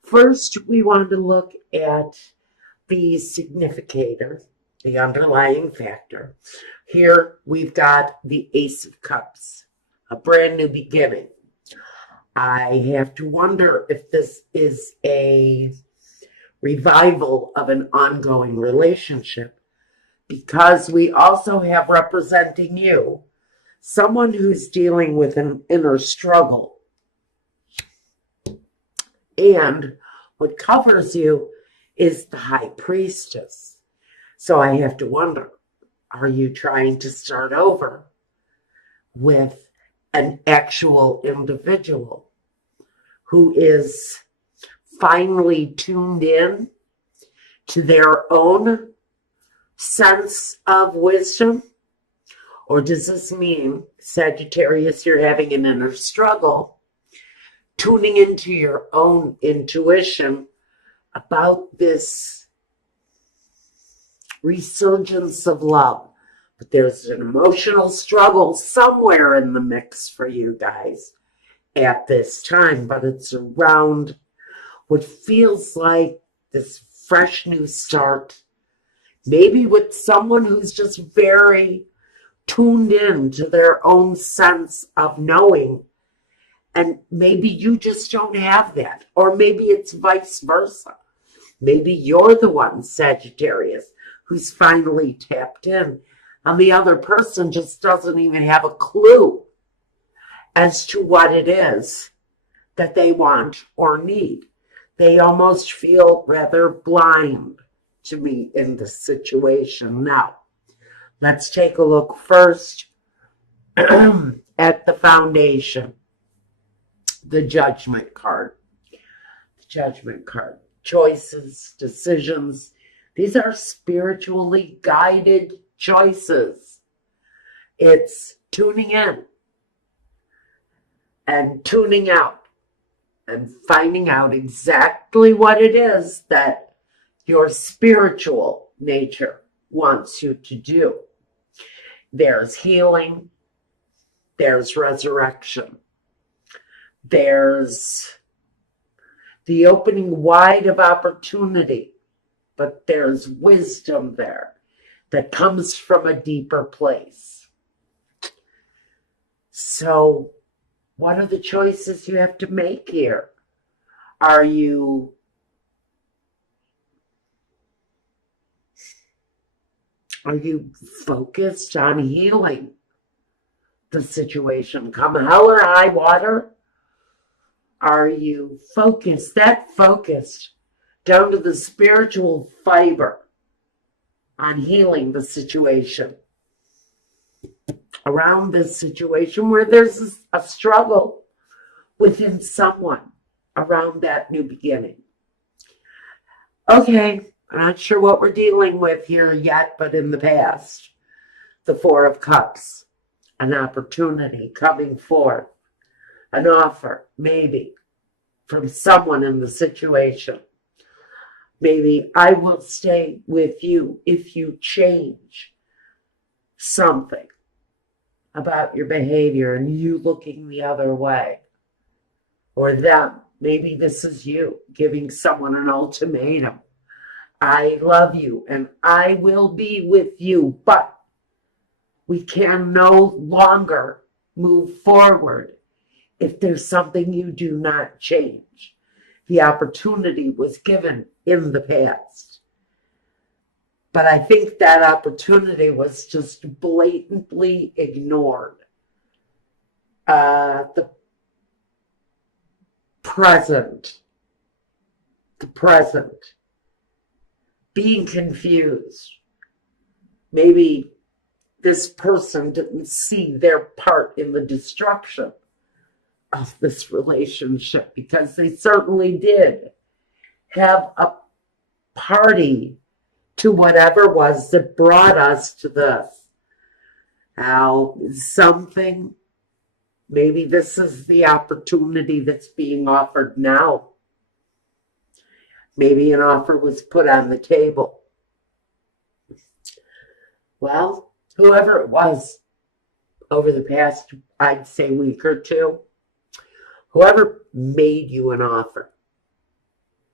First, we want to look at the significator, the underlying factor. Here we've got the Ace of Cups, a brand new beginning. I have to wonder if this is a revival of an ongoing relationship, because we also have representing you someone who's dealing with an inner struggle. And what covers you is the High Priestess. So I have to wonder, are you trying to start over with an actual individual who is finally tuned in to their own sense of wisdom? Or does this mean, Sagittarius, you're having an inner struggle, tuning into your own intuition about this resurgence of love? But there's an emotional struggle somewhere in the mix for you guys at this time, but it's around what feels like this fresh new start, maybe with someone who's just very tuned in to their own sense of knowing. And maybe you just don't have that. Or maybe it's vice versa. Maybe you're the one, Sagittarius, who's finally tapped in, and the other person just doesn't even have a clue as to what it is that they want or need. They almost feel rather blind to me in this situation. Now, let's take a look first at the foundation, the Judgment card. The Judgment card. Choices, decisions. These are spiritually guided choices. It's tuning in and tuning out and finding out exactly what it is that your spiritual nature wants you to do. There's healing. There's resurrection. There's the opening wide of opportunity, but there's wisdom there that comes from a deeper place. So, what are the choices you have to make here? Are you focused on healing the situation, come hell or high water? Are you focused down to the spiritual fiber on healing the situation around this situation where there's a struggle within someone around that new beginning? Okay, I'm not sure what we're dealing with here yet, but in the past, the Four of Cups, an opportunity coming forth, an offer, maybe, from someone in the situation. Maybe I will stay with you if you change something about your behavior and you looking the other way. Or them. Maybe this is you giving someone an ultimatum. I love you and I will be with you, but we can no longer move forward if there's something you do not change. The opportunity was given in the past, but I think that opportunity was just blatantly ignored. The present, being confused. Maybe this person didn't see their part in the destruction of this relationship, because they certainly did have a party to whatever was that brought us to this. Now, something, maybe this is the opportunity that's being offered now. Maybe an offer was put on the table. Well, whoever it was over the past, I'd say, week or two, whoever made you an offer,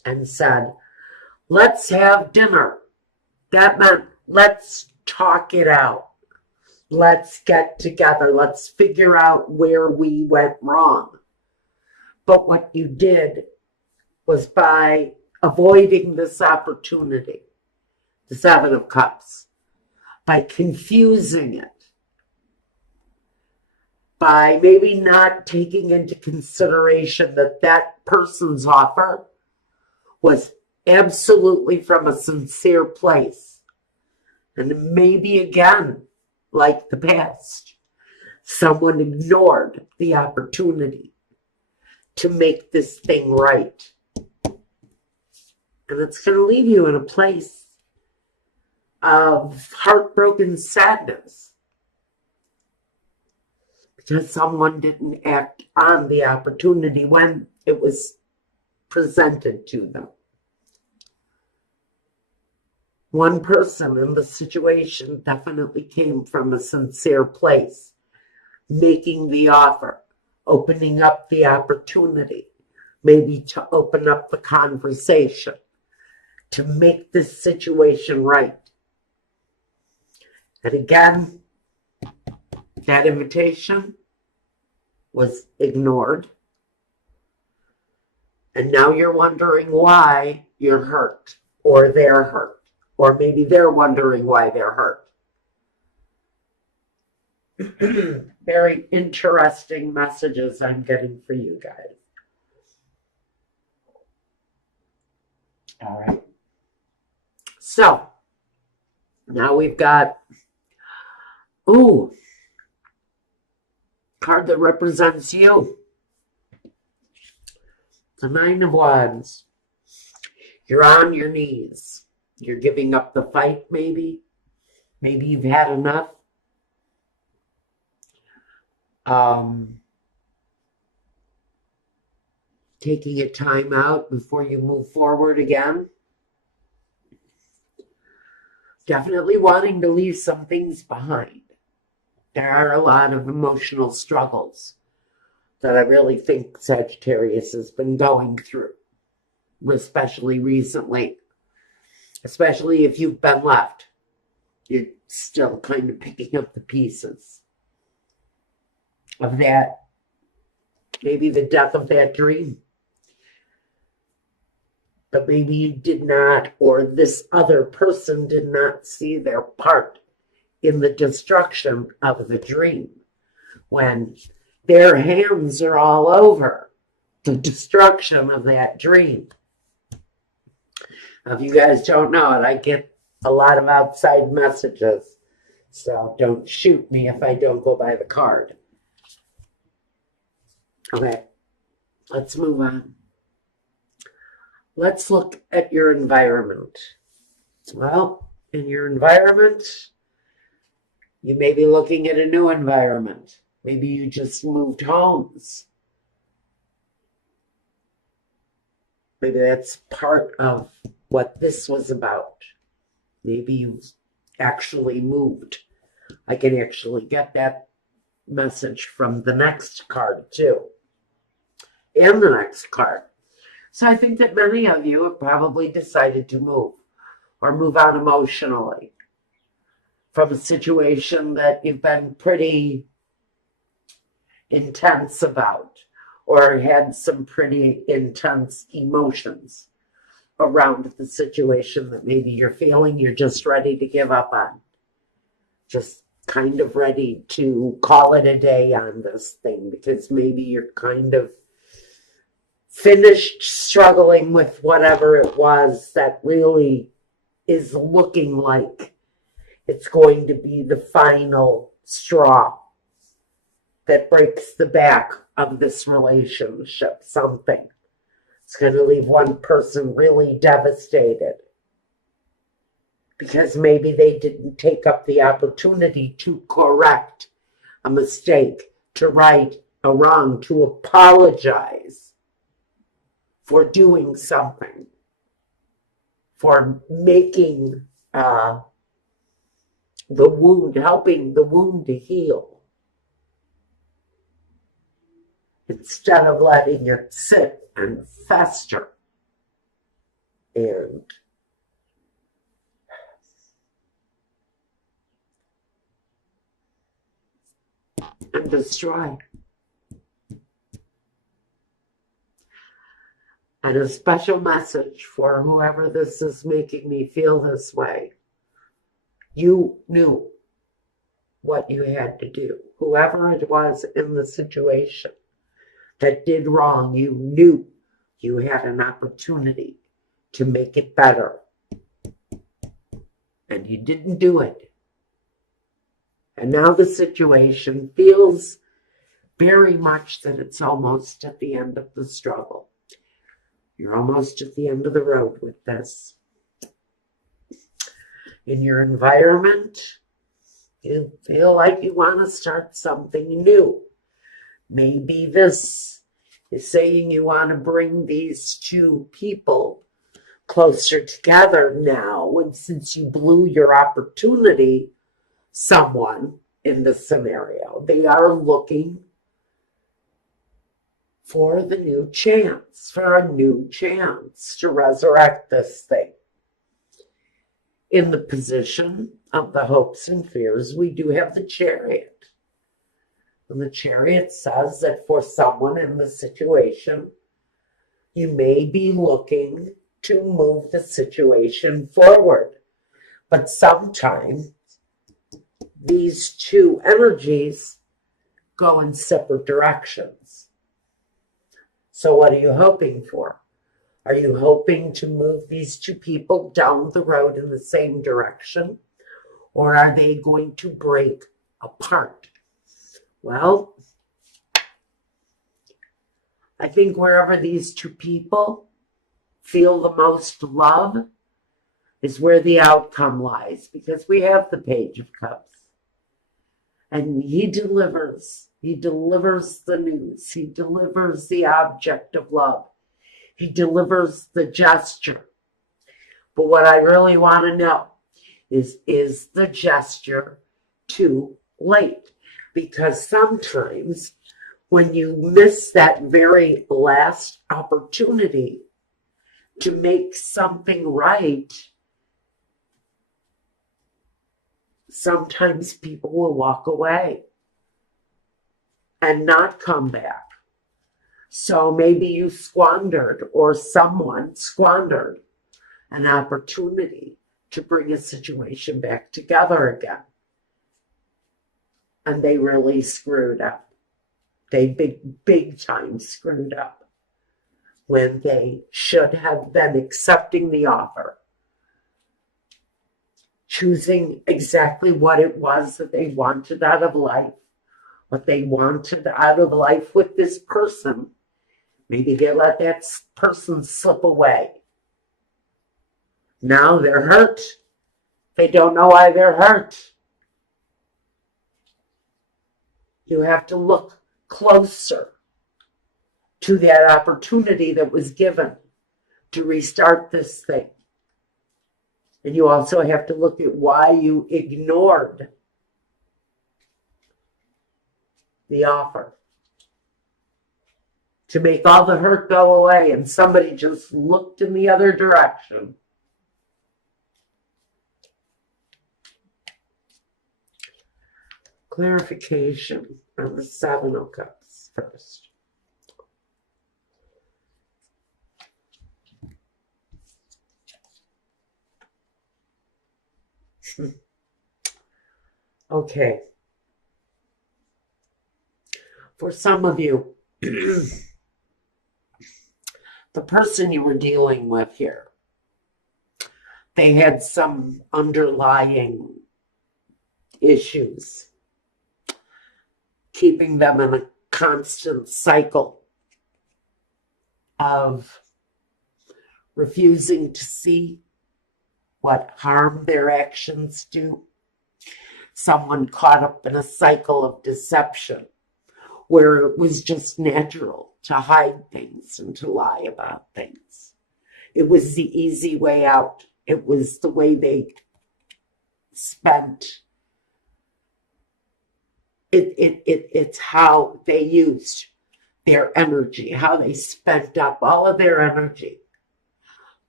and said, let's have dinner. That meant let's talk it out. Let's get together. Let's figure out where we went wrong. But what you did was, by avoiding this opportunity, the Seven of Cups, by confusing it, by maybe not taking into consideration that that person's offer was absolutely from a sincere place. And maybe again, like the past, someone ignored the opportunity to make this thing right. And it's going to leave you in a place of heartbroken sadness because someone didn't act on the opportunity when it was presented to them. One person in the situation definitely came from a sincere place, making the offer, opening up the opportunity, maybe to open up the conversation, to make this situation right. And again, that invitation was ignored. And now you're wondering why you're hurt, or they're hurt, or maybe they're wondering why they're hurt. Very interesting messages I'm getting for you guys. All right. So now we've got, card that represents you. The Nine of Wands. You're on your knees. You're giving up the fight, maybe. Maybe you've had enough. Taking a time out before you move forward again. Definitely wanting to leave some things behind. There are a lot of emotional struggles that I really think Sagittarius has been going through, especially recently. Especially if you've been left. You're still kind of picking up the pieces of that. Maybe the death of that dream. But maybe you did not, or this other person did not see their part in the destruction of the dream, when their hands are all over the destruction of that dream. Now, if you guys don't know it, I get a lot of outside messages, so don't shoot me if I don't go by the card. Okay, let's move on. Let's look at your environment. Well, in your environment, you may be looking at a new environment. Maybe you just moved homes. Maybe that's part of what this was about. Maybe you actually moved. I can actually get that message from the next card too. And the next card. So I think that many of you have probably decided to move or move out emotionally from a situation that you've been pretty intense about, or had some pretty intense emotions around the situation that maybe you're feeling you're just ready to give up on. Just kind of ready to call it a day on this thing, because maybe you're kind of finished struggling with whatever it was that really is looking like it's going to be the final straw that breaks the back of this relationship. Something. It's going to leave one person really devastated because maybe they didn't take up the opportunity to correct a mistake, to right a wrong, to apologize for doing something, for making the wound, helping the wound to heal, instead of letting it sit and fester. and destroy. And a special message for whoever this is making me feel this way. You knew what you had to do. Whoever it was in the situation that did wrong, you knew you had an opportunity to make it better. And you didn't do it. And now the situation feels very much that it's almost at the end of the struggle. You're almost at the end of the road with this. In your environment, you feel like you want to start something new. Maybe this is saying you want to bring these two people closer together now, and since you blew your opportunity, someone in the scenario, they are looking for a new chance to resurrect this thing. In the position of the hopes and fears, we do have the Chariot. And the Chariot says that for someone in the situation, you may be looking to move the situation forward. But sometimes these two energies go in separate directions. So what are you hoping for? Are you hoping to move these two people down the road in the same direction? Or are they going to break apart? Well, I think wherever these two people feel the most love is where the outcome lies, because we have the Page of Cups. And he delivers the news. He delivers the object of love. He delivers the gesture. But what I really want to know is the gesture too late? Because sometimes when you miss that very last opportunity to make something right, sometimes people will walk away and not come back. So maybe you squandered, or someone squandered, an opportunity to bring a situation back together again. And they really screwed up. They big time screwed up when they should have been accepting the offer, choosing exactly what it was that they wanted out of life, what they wanted out of life with this person. Maybe they let that person slip away. Now they're hurt. They don't know why they're hurt. You have to look closer to that opportunity that was given to restart this thing. And you also have to look at why you ignored the offer to make all the hurt go away, and somebody just looked in the other direction. Clarification on the Seven of Cups first. Okay. For some of you, the person you were dealing with here, they had some underlying issues, keeping them in a constant cycle of refusing to see what harm their actions do. Someone caught up in a cycle of deception where it was just natural to hide things and to lie about things. It was the easy way out. It was the way they spent. It's how they used their energy, how they spent up all of their energy.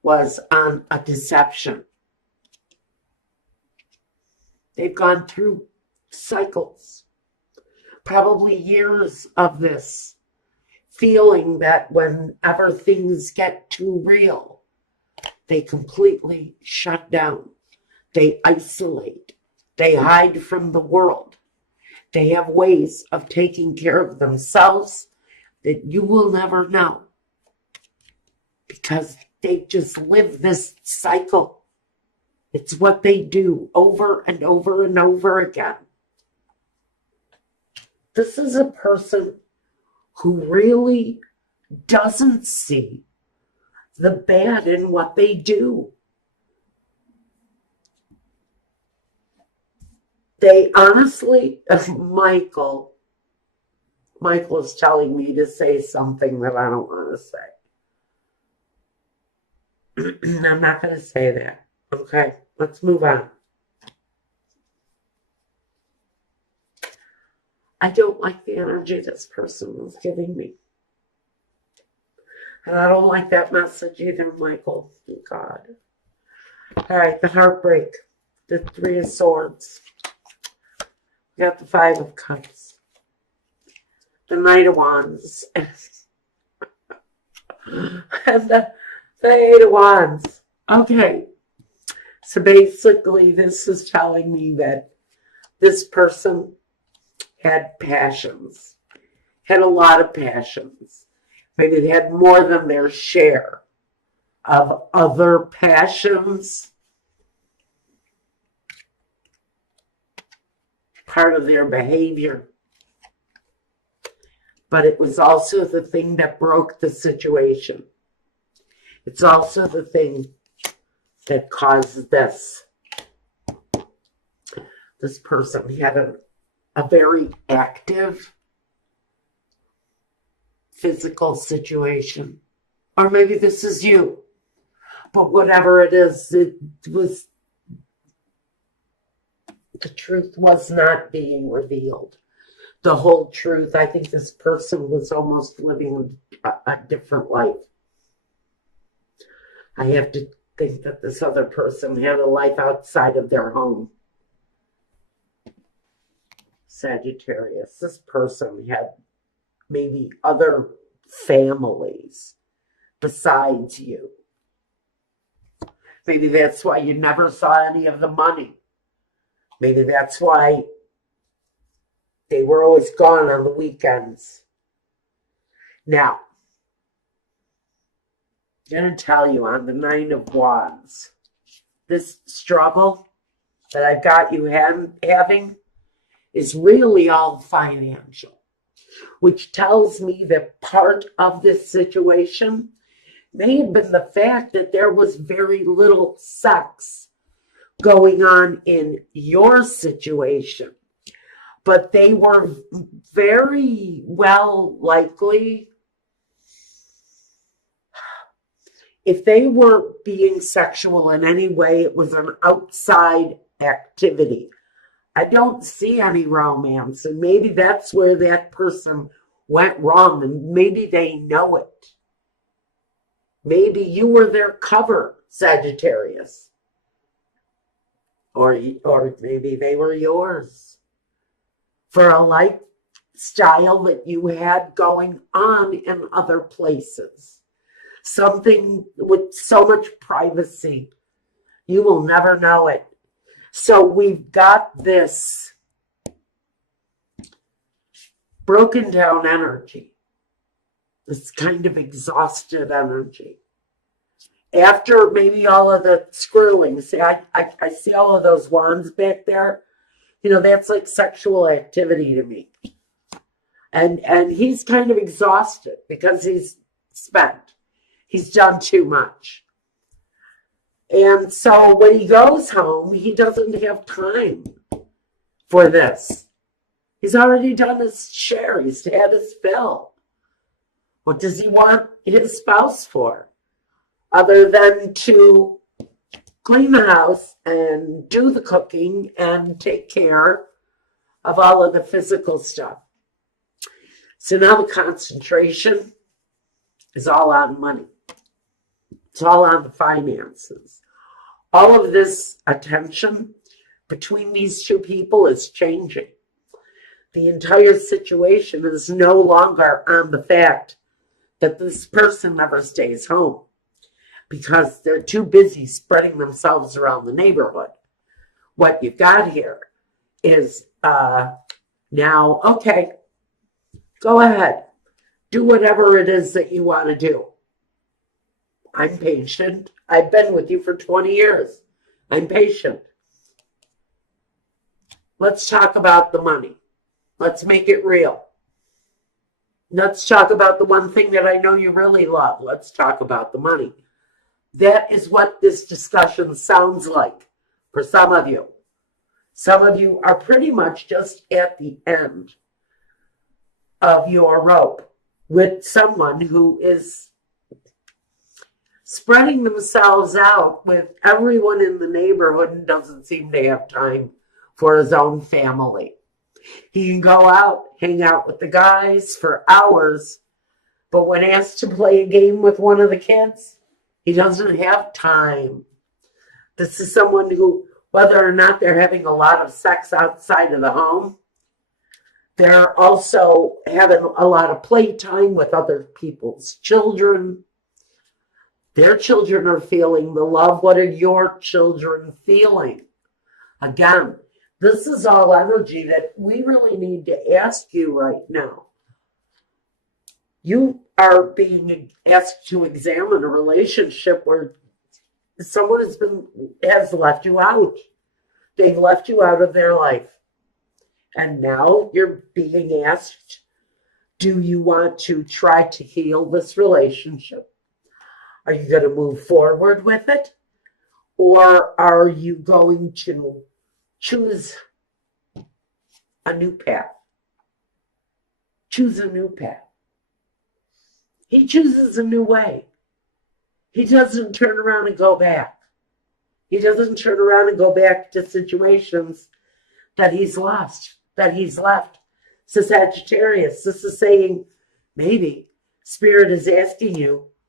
was on a deception. They've gone through cycles, probably years of this, feeling that whenever things get too real, they completely shut down. They isolate. They hide from the world. They have ways of taking care of themselves that you will never know, because they just live this cycle. It's what they do over and over and over again. This is a person who really doesn't see the bad in what they do. They honestly, Michael is telling me to say something that I don't want to say. I'm not going to say that. Okay, let's move on. I don't like the energy this person was giving me. And I don't like that message either, Michael. Thank God. All right, the heartbreak. The Three of Swords. We got the Five of Cups. The Knight of Wands. And the Eight of Wands. Okay. So basically, this is telling me that this person had passions, had a lot of passions. Maybe they had more than their share of other passions. Part of their behavior. But it was also the thing that broke the situation. It's also the thing that caused this. This person had a very active physical situation. Or maybe this is you. But whatever it is, it was, the truth was not being revealed. The whole truth. I think this person was almost living a different life. I have to think that this other person had a life outside of their home. Sagittarius. This person had maybe other families besides you. Maybe that's why you never saw any of the money. Maybe that's why they were always gone on the weekends. Now, I'm going to tell you on the Nine of Wands, this struggle that I've got you having is really all financial, which tells me that part of this situation may have been the fact that there was very little sex going on in your situation. But they were very well likely, if they weren't being sexual in any way, it was an outside activity. I don't see any romance, and maybe that's where that person went wrong, and maybe they know it. Maybe you were their cover, Sagittarius. Or maybe they were yours. For a lifestyle that you had going on in other places. Something with so much privacy. You will never know it. So we've got this broken down energy. This kind of exhausted energy. After maybe all of the screwing. See, I see all of those wands back there. You know, that's like sexual activity to me. And he's kind of exhausted because he's spent. He's done too much. And so when he goes home, he doesn't have time for this. He's already done his share. He's had his fill. What does he want his spouse for? Other than to clean the house and do the cooking and take care of all of the physical stuff. So now the concentration is all on money. It's all on the finances. All of this attention between these two people is changing. The entire situation is no longer on the fact that this person never stays home because they're too busy spreading themselves around the neighborhood. What you've got here is now, okay, go ahead. Do whatever it is that you want to do. I'm patient. I've been with you for 20 years. I'm patient. Let's talk about the money. Let's make it real. Let's talk about the one thing that I know you really love. Let's talk about the money. That is what this discussion sounds like for some of you. Some of you are pretty much just at the end of your rope with someone who is spreading themselves out with everyone in the neighborhood and doesn't seem to have time for his own family. He can go out, hang out with the guys for hours, but when asked to play a game with one of the kids, he doesn't have time. This is someone who, whether or not they're having a lot of sex outside of the home, they're also having a lot of playtime with other people's children. Their children are feeling the love. What are your children feeling? Again, this is all energy that we really need to ask you right now. You are being asked to examine a relationship where someone has left you out. They've left you out of their life. And now you're being asked, do you want to try to heal this relationship? Are you going to move forward with it? Or are you going to choose a new path? Choose a new path. He chooses a new way. He doesn't turn around and go back. He doesn't turn around and go back to situations that he's lost, that he's left. So Sagittarius, this is saying maybe Spirit is asking you